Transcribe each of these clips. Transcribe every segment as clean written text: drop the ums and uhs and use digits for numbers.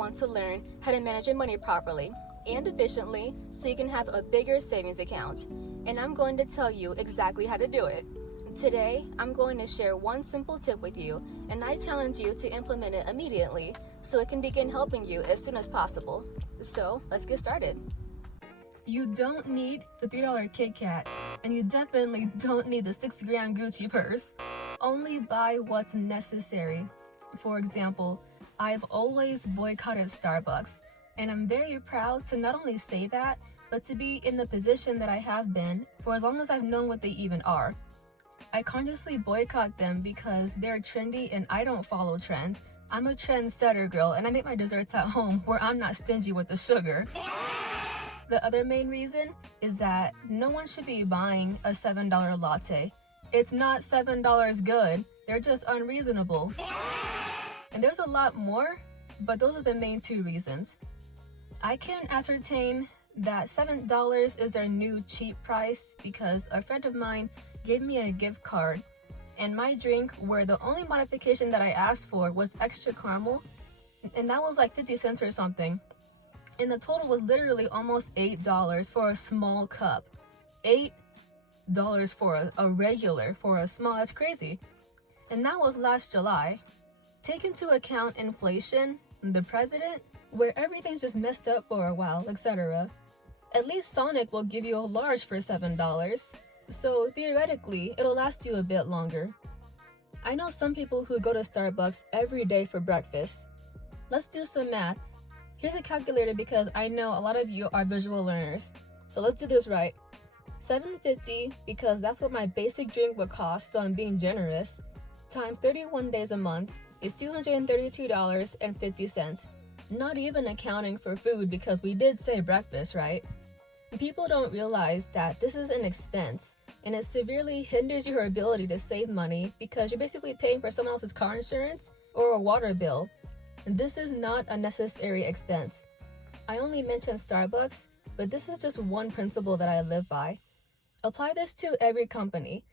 want to learn how to manage your money properly and efficiently so you can have a bigger savings account. And I'm going to tell you exactly how to do it. Today, I'm going to share one simple tip with you, and I challenge you to implement it immediately so it can begin helping you as soon as possible. So, let's get started. You don't need the $3 Kit Kat, and you definitely don't need the $6 Gucci purse. Only buy what's necessary. For example, I've always boycotted Starbucks, and I'm very proud to not only say that, but to be in the position that I have been for as long as I've known what they even are. I consciously boycott them because they're trendy and I don't follow trends. I'm a trendsetter girl, and I make my desserts at home where I'm not stingy with the sugar. The other main reason is that no one should be buying a $7 latte. It's not $7 good, they're just unreasonable. And there's a lot more, but those are the main two reasons. I can ascertain that $7 is their new cheap price because a friend of mine gave me a gift card, and my drink, where the only modification that I asked for was extra caramel, and that was like 50 cents or something. And the total was literally almost $8 for a small cup. $8 for a regular, for a small, that's crazy. And that was last July. Take into account inflation, the president, where everything's just messed up for a while, etc. At least Sonic will give you a large for $7. So theoretically, it'll last you a bit longer. I know some people who go to Starbucks every day for breakfast. Let's do some math. Here's a calculator because I know a lot of you are visual learners. So let's do this right. $7.50 because that's what my basic drink would cost, so I'm being generous, times 31 days a month is $232.50. Not even accounting for food because we did say breakfast, right? People don't realize that this is an expense, and it severely hinders your ability to save money because you're basically paying for someone else's car insurance or a water bill. And this is not a necessary expense. I only mentioned Starbucks, but this is just one principle that I live by. Apply this to every company.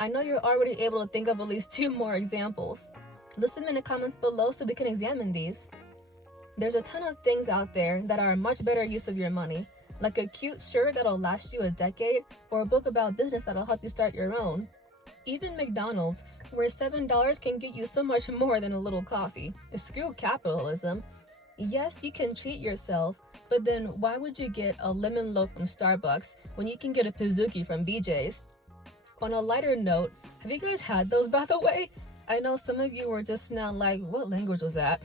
I know you're already able to think of at least 2 more examples. List them in the comments below so we can examine these. There's a ton of things out there that are a much better use of your money, like a cute shirt that'll last you a decade, or a book about business that'll help you start your own. Even McDonald's, where $7 can get you so much more than a little coffee. Screw capitalism. Yes, you can treat yourself, but then why would you get a lemon loaf from Starbucks when you can get a Pizookie from BJ's? On a lighter note, have you guys had those, by the way? I know some of you were just now like, what language was that?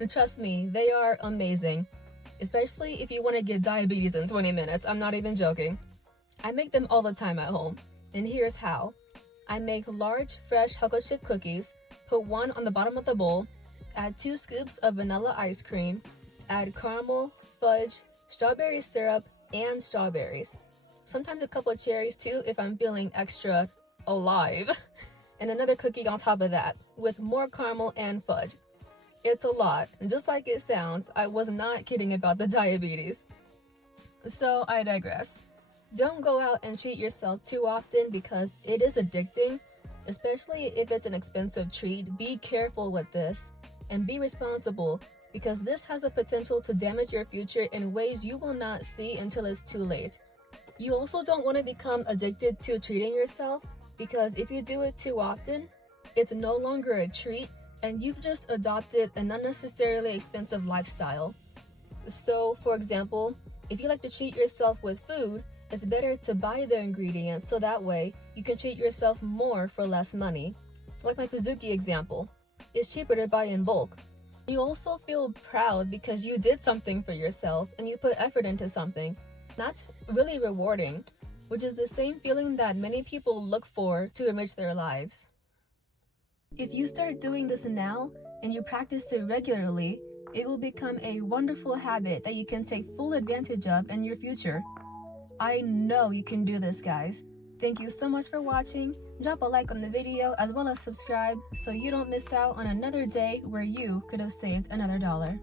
And trust me, they are amazing. Especially if you want to get diabetes in 20 minutes, I'm not even joking. I make them all the time at home, and here's how. I make large, fresh chocolate chip cookies, put one on the bottom of the bowl, add 2 scoops of vanilla ice cream, add caramel, fudge, strawberry syrup, and strawberries. Sometimes a couple of cherries too if I'm feeling extra alive. And another cookie on top of that, with more caramel and fudge. It's a lot, and just like it sounds, I was not kidding about the diabetes. So I digress. Don't go out and treat yourself too often because it is addicting, especially if it's an expensive treat. Be careful with this, and be responsible because this has the potential to damage your future in ways you will not see until it's too late. You also don't want to become addicted to treating yourself because if you do it too often, it's no longer a treat, and you've just adopted an unnecessarily expensive lifestyle. So, for example, if you like to treat yourself with food, it's better to buy the ingredients so that way you can treat yourself more for less money. Like my Pizookie example, it's cheaper to buy in bulk. You also feel proud because you did something for yourself and you put effort into something. That's really rewarding, which is the same feeling that many people look for to enrich their lives. If you start doing this now and you practice it regularly, it will become a wonderful habit that you can take full advantage of in your future. I know you can do this, guys. Thank you so much for watching. Drop a like on the video as well as subscribe so you don't miss out on another day where you could have saved another $1.